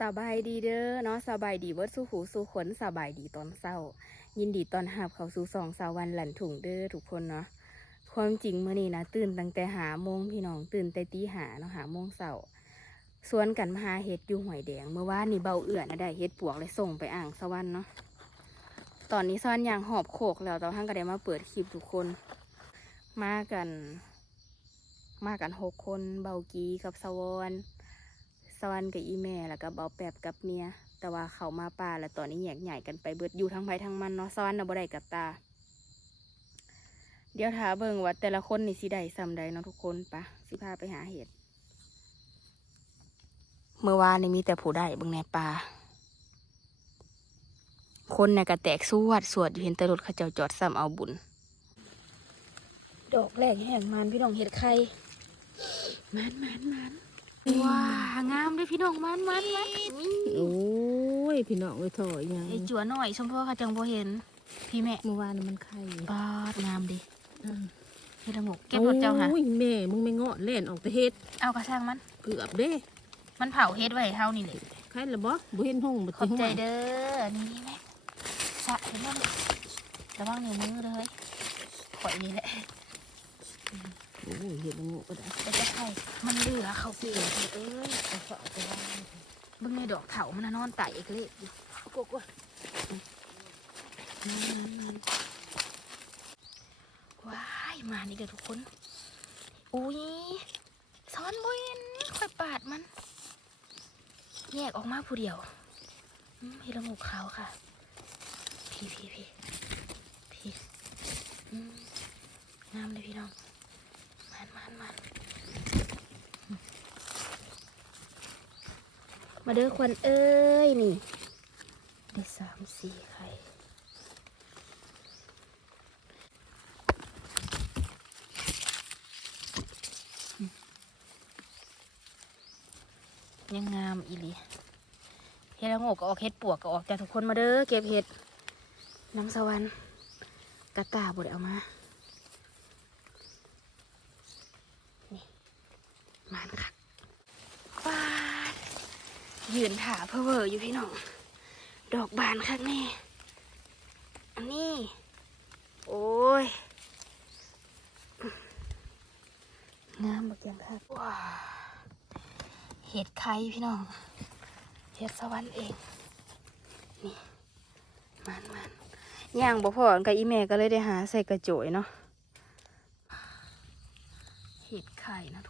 สบายดีเด้อเนาะสบายดีเวิร์ดสู้หูสู้ขนสบายดีตอนเศร้า ยินดีตอนหับเขาสู่สองสาวันหลันถุงเด้อทุกคนเนาะความจริงเมื่อนี้นะตื่นตั้งแต่หาโมงพี่น้องตื่นแต่ตีหาเนาะหาโมงเสาสวนกันมาหาเห็ดอยู่หอยแดง เมื่อวานนี่เบาเอื่อนะได้เห็ดปวกเลยส่งไปอ่างสวรรค์เนาะตอนนี้ซ้อนยางหอบโขกแล้วตอนท่านก็ได้มาเปิดคลิปทุกคน มากัน มากันหกคนเบากีกับสวรรค์ สวรรค์กับอีแม่แล้วก็เบาแปบกับเมียแต่ว่าเขามาป่าแล้วตอนนี้แยกใหญ่กันไปเบิดอยู่ทั้งไปทั้งมันเนาะสวรรค์น่ะบ่ได้กับตา เดี๋ยวถาเบิ่งว่าแต่ละคนนี่สิได้ซ้ำใดเนาะทุกคนปะสิพาไปหาเห็ดเมื่อวานนี่มีแต่ผู้ได้เบิ่งในป่าคนเนี่ยก็แตกสวดสวดอยู่เห็นแต่รถเขาเจ้าจอดซ้ำเอาบุญดอกแรกแห่งมันพี่น้องเห็ดไข่มันมันมัน ว้างามเลยพี่น้องมันมันมันนี่โอ้ยพี่น้องเอ้ยถอยยังไอจัวหน่อยชมพ่อเขาจังบ่เห็น พี่แม่เมื่อวานน่ะมันไข่ปาดงามดิเฮ็ดละงกเก็บรถเจ้าค่ะโอ้ยแม่มึงไม่เงาะเล่นออกแต่เฮ็ดเอากระช่างมัน เกือบเด้มันเผาเฮ็ดไว้ให้เฮานี่เลยใครละบ่บ่เห็นห้องบ่ขอบติใจห้องเด้อนี่แม่สะเห็นบ่ระวังนิ้วมือเลยข่อยนี่แหละโอ้ยเห็ดละโงกก็ได้แต่จะไข่มันเหลือเขาเปลี่ยนเอ้ยเอาฝาไปวางเบิ่งในดอกเถามันนอนไต่เอกเล็กอยู่กกว่าว้ายมานี่เด้อทุกคน อุ้ยซ้อนบ่เห็นค่อยปาดมัน แยกออกมาผู้เดียวเห็ดละโงูขาวค่ะ พี่พี่พี่พี่งามเลยพี่น้อง มาเด้อควันเอ้ย นี่ ได้สามสี่ไข่ยังงามอีหลีเฮ็ดละโงกก็ออกเฮ็ดปวกก็ออกจากทุกคนมาเด้อเก็บเห็ดน้ำสวรรค์กระตาบดเอามา มานค่ะปาดยืนถาเพอเวออยู่พี่น้อง ดอกบานข้างนี่อันนี้ โอ้ย งามบักยังค่ะว้าเห็ดไข่พี่น้อง เห็ดสวรรค์เอง นี่ มันมันย่างบ่พอกับอีแม่ก็เลยได้หาใส่กระโจยเนาะเห็ดไข่นะท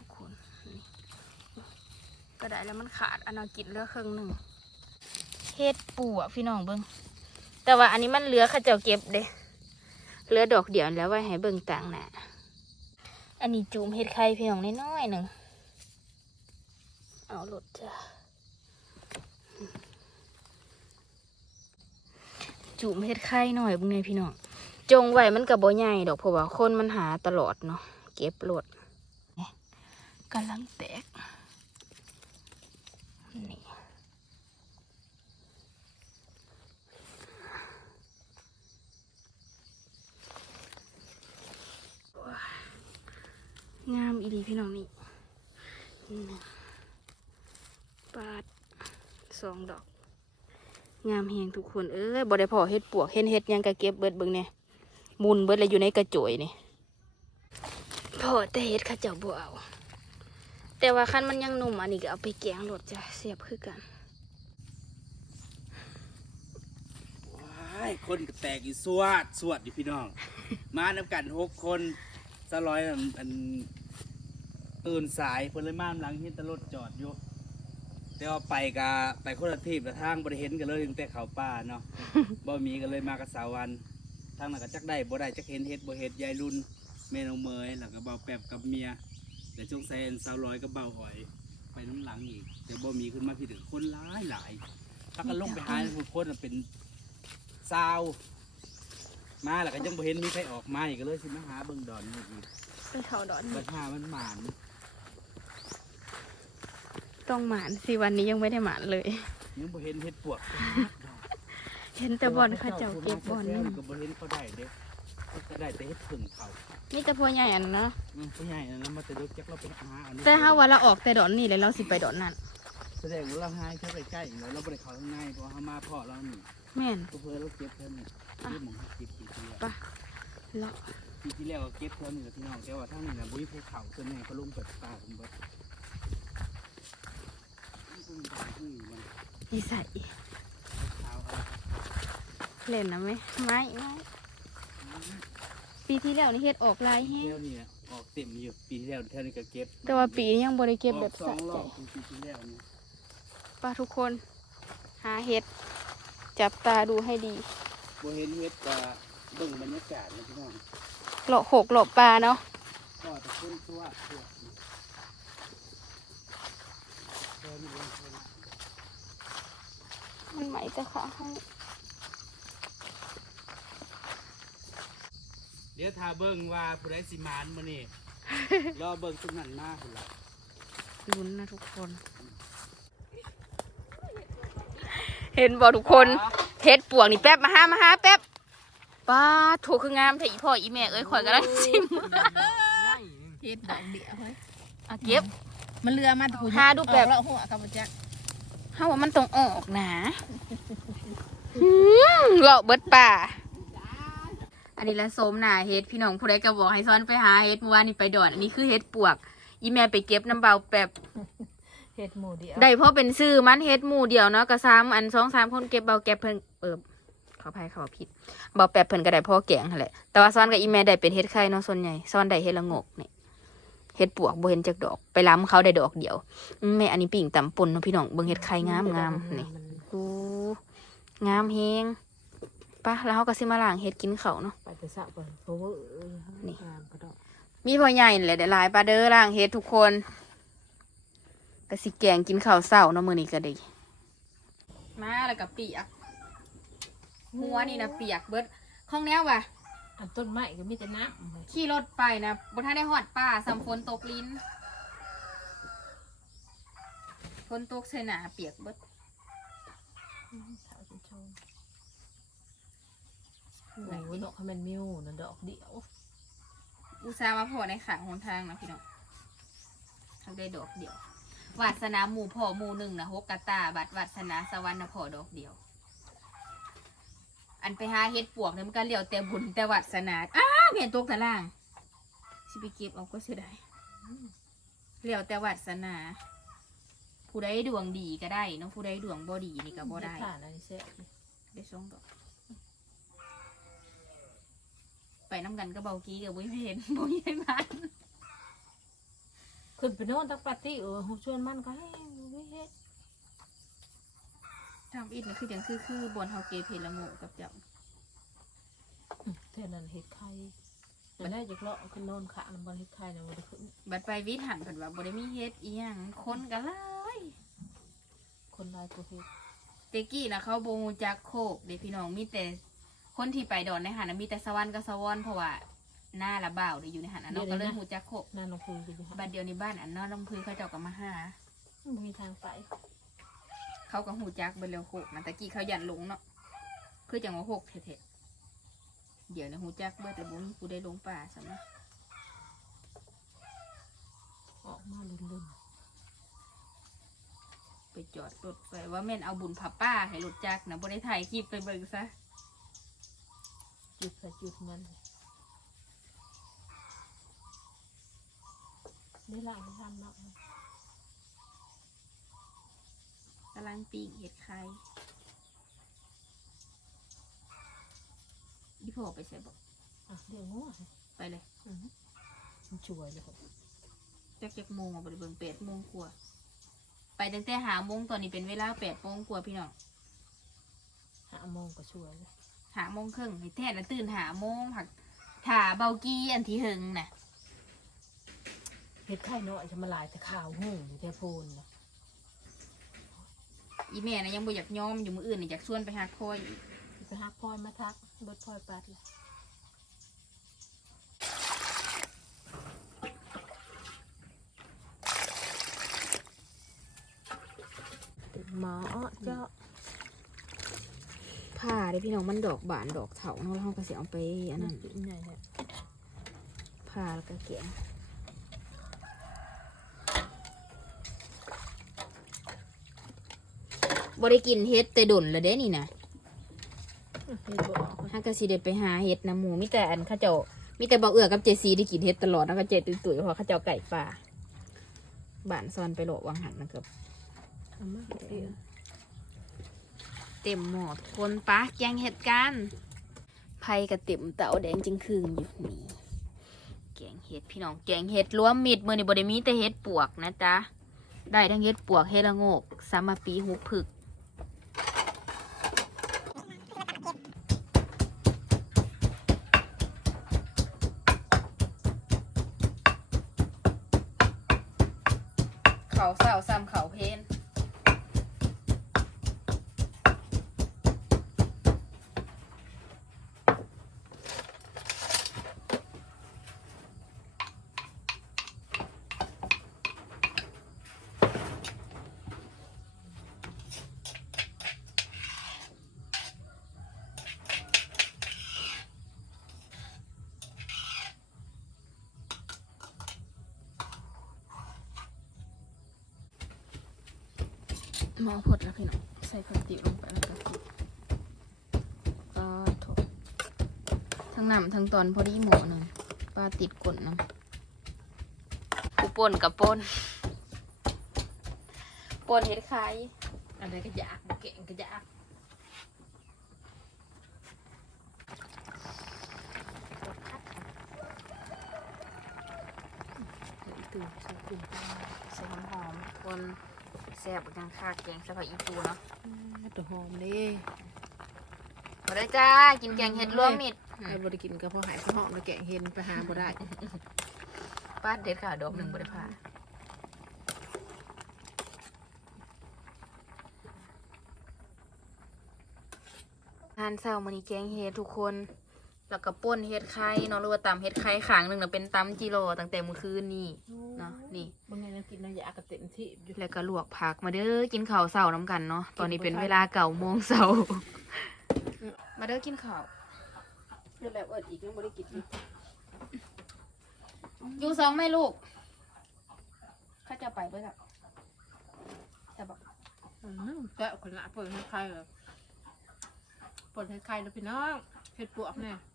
ุกคนนี่ ก็ได้แล้วมันขาดอันเอากินเหลือครึ่งหนึ่งเห็ดปูอะพี่น้องเบิ้งแต่ว่าอันนี้มันเหลือเข้าเจ้าเก็บเด้เหลือดอกเดียวแล้วไว้ให้เบิ่งต่างหน้าอันนี้จูมเห็ดไข่พี่น้องน้อยๆหนึ่งเอาหลดจ้ะจูมเห็ดไข่หน่อยเบิ่งเนี่ยพี่น้องจงไว้มันกับบ่ใหญ่ดอกเพราะว่าคนมันหาตลอดเนาะเก็บโหลดกำลังแตกนี่ว้า งามอีดีพี่น้องนี่หนึ่งปาดสองดอก งามแหงทุกคนเอ้ยบ่ได้พอเฮ็ดปวกเห็นเฮ็ดยังกะเก็บเบิดเบิ่งเนี่ยมุนเบิดเลยอยู่ในกระโจยนี่พอแต่เฮ็ดข้าเจ้าบ่เอา แต่ว่าคันมันยังหนุ่มอันนี้ก็เอาไปแกงรสจ้ะเสียบคือกันว้ายคนก็แตกอีสวดสวดอยู่พี่น้อง มานำกันหกคนสร้อยอันอันตื่นสายเพิ่นเลยมาหลังเห็นแตรถจอดอยู่แต่ว่าไปกะไปคนละทีบละทางบ่ได้เห็นกันเลยตั้งแต่เขาป่าเนาะ บ่มีกันเลยมากับสาววัน ทางนั้นก็จักได้บ่ได้จักเห็นเฮ็ดบ่เฮ็ดยายรุ่นแม่น้องเมยแล้วก็เบาแป๊บกับเมีย เดี๋ยวจงใส่อันสาวร้อยกับเบาหอย ไปน้ำหลังอีก แต่บ่มีขึ้นมาพี่ถึงคนหลายหลายถ้ากันลงไปหาทุกคนน่ะเป็นซาว มาแล้วก็ยังบ่เห็นมีใครออกมาอีกก็เลยสิมาหาเบิ่งดอนนี่อีกเป็นเขาดอนบัดหามันหมานต้องหมานสิวันนี้ยังไม่ได้หมานเลย ยังบ่เห็นเฮ็ดปวก เห็นแต่บอลเข้าเจ้าเก็บบอลนี่นี่ ก็บ่เห็นเขาได้เด้เขา ก็ได้แต่เฮ็ดผึ่งเขานี่แต่พวใหญ่อันนะมันผู้ใหญ่นะมาแต่เด็กจักเราไปหาเอานี่แต่ถ้าวันเราออกแต่ดอนนี่เลยเราสิไปดอนนั่นแสดงว่าเราหายแค่ไปใกล้ๆแล้วเราบ่ไปเข้าข้างในเพราะว่าเขามาพ่อเรานี่แม่น ก็เพื่อเราเก็บเท่านี้ที่หมองเขาเก็บปีที่แล้วปะเลาะปีที่แล้วก็เก็บเท่านี้แหละพี่น้องแต่ว่าทั้งนี้นะบุ้ยภูเขาส่วนใหญ่เขาลงเปิดป่าผมเบิดอืมอืมมันอีใส่ขาวเอา เล่นนะไหมไม่ไม่ ปีที่แล้วนี่เฮ็ดออกลายแฮงเที่ยวนี้ออกเต็มอยู่ปีที่แล้วเท่านี้ก็เก็บแต่ว่าปีนี้ยังบ่ได้เก็บแบบออสอสะงรใจอบปีที่แล้วนี่ป้าทุกคน หาเห็ด จับตาดูให้ดีบ่เห็นเฮ็ดก็เบิ่งบรรยากาศนะพี่น้องเลาะโขกเลาะปลาเนาะก็ตะขึ้นตัวตัวนี่เดินเดินเดินมันไหมจะขาให้ ดี๋ยวถ้าเบิ่งว่าผู้ใดสิมานมื้อนี้รอเบิ่งทุกนั้นมาพุ่นล่ะลุ้นนะทุกคน เห็นบ่ทุกคนเห็ดปวกนี่แป๊บมาหามาหาแป๊บป้าโถคืองามแต่อีพ่ออีแม่เอ้ยข่อยกำลังชิมเฮ็ดดอกเดียวเฮ้ยเอาเก็บมันเรือมาถูหาดูแบบเราหัวกับมันจักเฮาว่ามันต้องออกนะหืมเลาะเบิดป่า อันนี้ละโสมหนาเฮ็ดพี่น้องผู้ใดก็บอกให้ซ้อนไปหาเฮ็ดเมื่อวานนี้ไปดอนอันนี้คือเฮ็ดปวกอีแม่ไปเก็บน้ำเบาแป๊บเฮ็ดหมูเดียวได้เพราะเป็นซื้อมันเฮ็ดหมู่เดียวเนาะก็ซ้ำอันสองสามคนเก็บเบาแก็บเพิ่นเออขออภัยเขาผิดเบาแป๊บเพิ่นก็ได้พ่อแกงหั่นแหละแต่ว่าซ้อนกับอีแม่ได้เป็นเฮ็ดไข่เนาะส่วนใหญ่ซ้อนได้เฮ็ดละโงกนี่เฮ็ดปวกบ่เห็นจักดอกไปล้ำเขาได้ดอกเดียวอืมแม่อันนี้ปิ่งตำปนเนาะพี่น้องเบิ่งเฮ็ดไข่งามงามนี่ดูงามแฮง ปะแล้วเฮาก็สิมาล้างเฮ็ดกินเขาวเนาะ ไปแต่สะเปิดเพราะว่าเอ้ยนี่งามกระดอกมีพ่อใหญ่นี่แหละได้หลายปลาเด้อล้างเฮ็ดทุกคนก็สิแกงกินข้าวเช้าเนาะมื้อนี้ก็ได้มาแล้วก็เปียกหัวนี่นะเปียกเบิดข้องแนวว่ะ อันต้นไม้ก็มีแต่น้ำเลยขี่รถไปนะบนท่านได้หอดป่าสัมฝนตกลิ้นฝนตกใส่หนาเปียกเบิด ขาวชม โอ้ยดอกเขาแมันมิวนั่นดอกเดียวอุตส่าห์มาพอในขางหนทางนะพี่น้องทำได้ดอกเดียววาสนาหมู่พ่อหมู่หนึ่งนะฮกกะตาบัดวาสนาสวรรค์นะพ่อดอกเดียว อันไปหาเฮ็ดปวกเนี่ยมันก็เหลียวแต่บุญแต่วาสนาอ้าเมียนตกตะล่างสิไปเก็บเอาก็เสียดายเหลียวแต่วาสนา ผู้ใดดวงดีก็ได้เนาะผู้ใดดวงบ่ดีนี่ก็บ่ได้ผ่านอะไรเสียได้ส่งดอก ไปน้ำกันก็เบากี้กับบุ้ยเห็นบุ้ยให้มันขึ้นไปโน่นตักปาร์ตี้เออชวนมันก็ให้ไม่เฮ็ดทำอิดนี่คืออย่างคือคือบนเฮาเกเพลละโงกกับเจ้าเท่านั้นเฮ็ดไข่มันได้จากเลาะขึ้นโน่นขามันบนเฮ็ดไข่นะมันได้ขึ้นบัดไปวิทย์หันผันว่าบ่ได้มีเฮ็ดอีหยังคนก็หลายคนลายตัวเฮ็ดเตกี้นะเขาบ่ฮู้จักโคกเด็พี่น้องมีแต่ คนที่ไปดอนในหันน่ะมีแต่สวรรค์กับสวรรค์เพราะว่าหน้าละบ่าวได้อยู่ในหันน่ะเนาะก็เลยฮู้จักโคกนั่นลงคุยกันอยู่บัดเดียวในบ้านอันเนอนลำพือเขาเจ้าก็มาหาไม่มีทางไปเขาก็ฮู้จักเบิ่แล้วโคกนะตะกี้เขายันหลงเนาะคือจังว่าโคกเท่ๆเดี๋ยวนี้ฮู้จักเบิดแต่บ่มีผู้ใดลงป่าซะนะออกมาลุ่นไปจอดรถไปว่าแม่นเอาบุญผับป้าให้รถจักรนะบ่ได้ถ่ายคลิปไปเบิ่งซะๆ จุดไปจุดมันได้ล่างไม่ทำเนาะกำลังปีกเห็ดไข่อีพ่อไปใส่บอกอะเดี๋ยวงัวไปเลยอือหือมันช่วยเลยครับจักจักโมงอะบริเบิงแปดโมงกว่าไปตั้งแต่หาโมงตอนนี้เป็นเวลาแปดโมงกว่าพี่น้องหาโมงก็ช่วยเลย หาโมงครึ่งให้แท้นะตื่นหาโมงผักถาเบากี้อันที่หึงน่ะเฮ็ดไข่น้อยจะมาลายแต่ข่าวหูอยู่แค่พูนนะอีแม่นะยังบ่อยากยอมอยู่มืออื่นนี่อยากชวนไปหาพ่ออีกไปหักพลอยมาทักเบิดพลอยปัดเลยหมอเจาะ ผ้าเด้พี่น้องมันดอกบานดอกเถาเนาะแล้วเราก็สิเอาไปอันนั้นกินไหนเนี่ยผ้าแล้วก็แกะบ่ได้กินเฮ็ดแต่ดนและเด้นี่นะเฮ็ดบ่ออกฮักก็สิได้ไปหาเฮ็ดน้ำหมูมีแต่อันเข้าเจ้ามีแต่บ่เอื้อกับเจซีได้กินเฮ็ดตลอดแล้วก็เจตุยๆเพราะเขาเจ้าไก่ป่าบ้านซอนไปโหลวังหันนะครับเอามา เต็มหมดคนปะแกงเห็ดกันไผ่กระเต็มเต่าแดงจึงคืงอยู่นี่แกงเห็ดพี่น้องแกงเห็ดรวมมิดมือนี่บดมีแต่เห็ดปวกนะจ๊ะได้ทั้งเห็ดปวกเห็ดละโงกสามาปีหูผึก มอพดแล้วพี่น้องใส่กระติกลงไปแล้วก็ติก็ถกทั้งน้ำทั้งตอนพอดีหมอหนึ่งปลาติดกลนน้ำกูป่นกับป่นป่นเห็ดไข่อันใดก็อยากบ่เก่งก็อยากตื่นใส่ตื่นใส่หอมหอมๆคน แซ่บจังค่าแกงสะพายอีตูเนาะตัวหอมเด้มาได้จ้า กินแกงเห็ดรวมมิดใครบ่ได้กินก็พอหายพอหอมแล้วแกงเห็นไปหาบ่ได้ป้าเด็ดค่ะดอกหนึ่งบริพาทานเศร้ามันนี้แกงเห็ดทุกคน แล้วก็ป่นเห็ดไข่เนาะหรือว่าตำเห็ดไข่ขางหนึ่งเนาะเป็นตำจิโร่ตั้งแต่เมื่อคืนนี่เนาะนี่บางไงยังกินนะอยากก็เต็มที่อยู่แล้วก็ลวกผักมาเด้อกินข้าวเสาน้ำกันเนาะตอนนี้เป็นเวลาเก่าโมงเสามาเด้อกินข้าวเดี๋ยวแบบเอิดอีกยังบ่ได้กินอยู่อยู่สองไหม่ลูกเข้าจะไปเพื่อจะบอกอืมแกะคนละเปิดให้ใครเหรอเปิดให้ใครแล้วพี่น้องเห็ดปวกแน่เ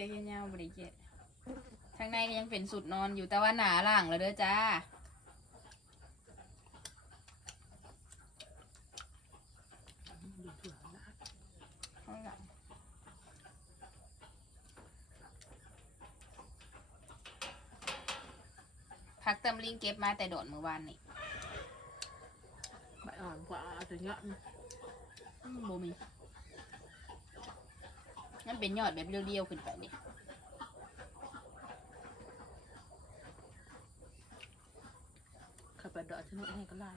สียยาวๆบริเกตข้างในก็ยังเป็นสุดนอนอยู่แต่ว่าหนาล่างแล้วเด้อจ้า ข้างหลังพักเติมลิงเก็บมาแต่โดดเมื่อวานนี่ใบอ่อนกว่าเอาแต่เยอะนะอืมบ่มี นั่นเป็นยอดแบบเรียวๆขึ้นไปนี่ขับไปดอกชนิดให้ก็ได้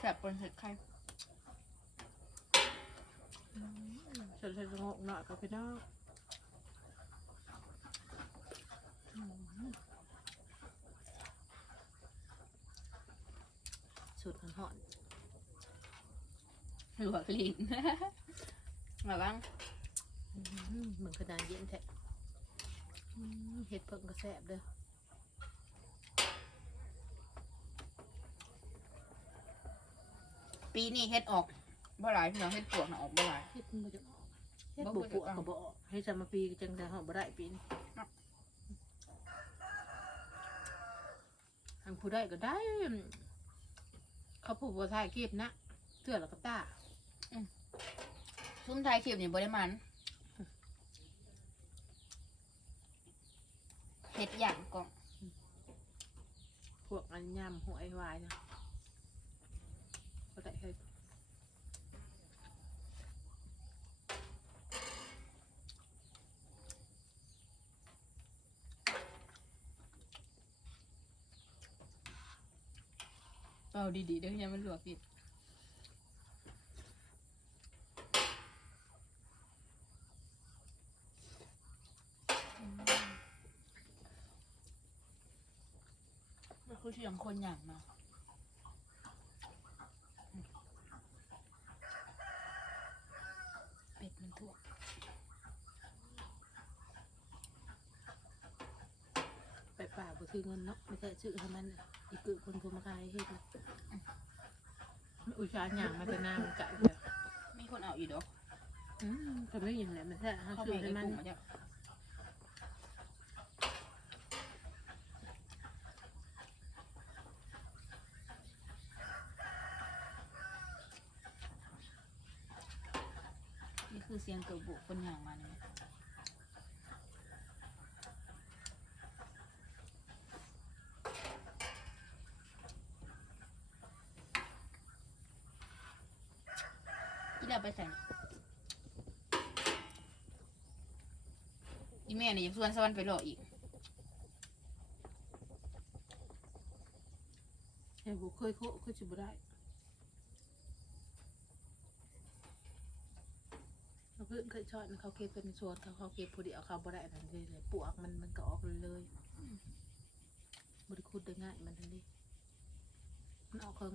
แบบเป็นเห็ดไข่เสร็จๆสงบหน่อยกับพี่น้อง สุดหอนลวกลิ้นมาบ้างๆอื้อเหมือนกระดานเย็นแท้อืมเห็ดเพิ่งกระแสบเด้อปีนี้เฮ็ดออกบ่หลายพี่น้องเฮ็ดปวกน่ะออกบ่หลายเฮ็ดมันบ่จะออกเฮ็ดบ่บุบ่ปุจะออกก็บ่ออกให้จำมาปีก็จังได้หอมบ่ได้ปีนี้ครับทางผู้ได้ก็ได้ เขาผูกบัวทายคลิปนะเสื้อแล้วก็ตาซุ้มไทยคลิปนี่บ่ได้มันเฮ็ดอย่างก่อนพวกอันยำหวยวายนะก็ได้ให้ เอาดีๆเด้ออย่ามันหลวกผิดคือเสียงคนอย่างมาเป็ดมันทั่ว ไป ป่าบ่ถือเงินเนาะไม่ใช่ชื่อให้มันอีกคือคนผู้มาขายเฮ็ดนะอุตส่าห์หยังมาแต่หน้ามันไก่เลยมีคนเอาอีกดอกอืมก็ไม่อย่างไรมันแท้ห้าเขาชื่เมอย์ให้ไอ้มันกุ้งมาจากนี่คือเสียงเกิดบุกคนอย่างมาเนี่ยที่เราไปใส่อีแม่เนี่ยอยากชวนสวรรค์ไปหลอกอีกไอ้บุเคยโคก็จะบ่ได้เราเพิ่งเคยชอดเขาเก็บเป็นส่วนเขาเขาเก็บพอดีเอาเขาบ่ได้นั่นเลยเลยปวกมันมันก็ออกเลยเลยบริคุดได้ง่ายมันทันทีมันออกเคิง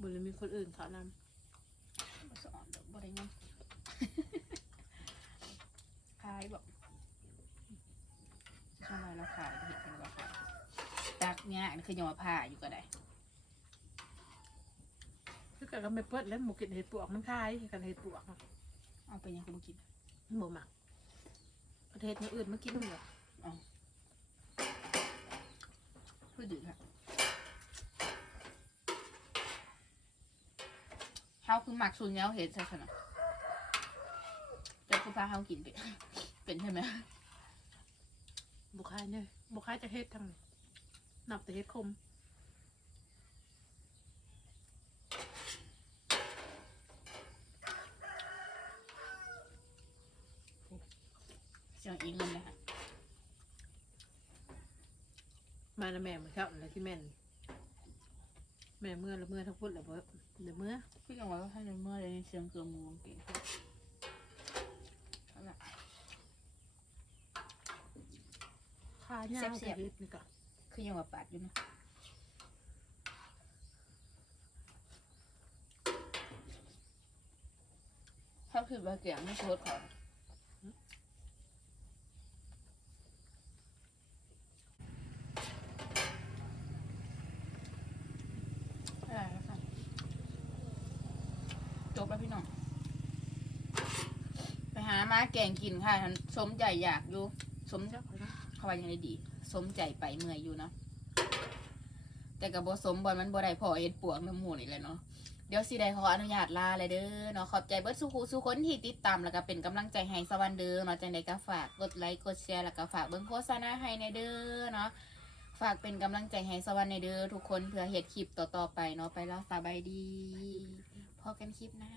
บริมีคนอื่นเขานำบ่สอนดอกบ่ได้เงินขายบอกทำไมเราขายเห็นเป็นว่าขายตักเนี่ยอันคือยอผ้าอยู่ก็ได้คือกันก็ไม่เปิดแล้วหมูกินเห็ดปวกมันคายกันเห็ดปวกอะเอาไปยังคุณกินหมูหมักประเทศอื่นมากินเหรอพูดดื้อค่ะเฮาคือหมักซุนแล้วเห็ดใช่ไหมจะ คือพาเฮากินเป็นเป็นใช่ไหมบุคายเนี่ยบุคายจะเฮ็ดทางไหนนับแต่เฮ็ดคมเสียงอีเงินเลยค่ะมาแล้วแม่มันครับอะไรที่แม่นแม่เมื่อละเมื่อทั้งพุทธละเมื่อเดี๋ยวเมื่อพี่ยังว่าให้ในเมื่อเลยเสียงเกลือมูเก่ง เอาล่ะคาย่างเสียบๆแต่เฮ็ดนี่ก็คือยังว่าปาดอยู่นะเขาคือว่าเกี่ยงไม่โชดขอได้แล้วค่ะจบแล้วพี่น้องไป หามาแกงกินค่ะท่านสมใจอยากอยู่สมเจ้าของนะเขาว่ายังไงดี สมใจไปเมื่อยอยู่เนาะแต่กับบสมบอลมันบ่ได้พอเห็ดปวกน้ำหมูนี่แหละเนาะเดี๋ยวสิได้ขออนุญาตลาเลยเด้อเนาะขอบใจเบิร์ดสุขสุคนที่ติดตามแล้วก็เป็นกำลังใจให้สวรรค์เด้อเนาะจังใดก็ฝากกดไลค์กดแชร์แล้วก็ฝากเบิ่งโฆษณาให้ในเด้อเนาะฝากเป็นกำลังใจให้สวรรค์ในเด้อทุกคนเพื่อเฮ็ดคลิปต่อๆไปเนาะไปแล้วสบายดีพอกันคลิปหน้า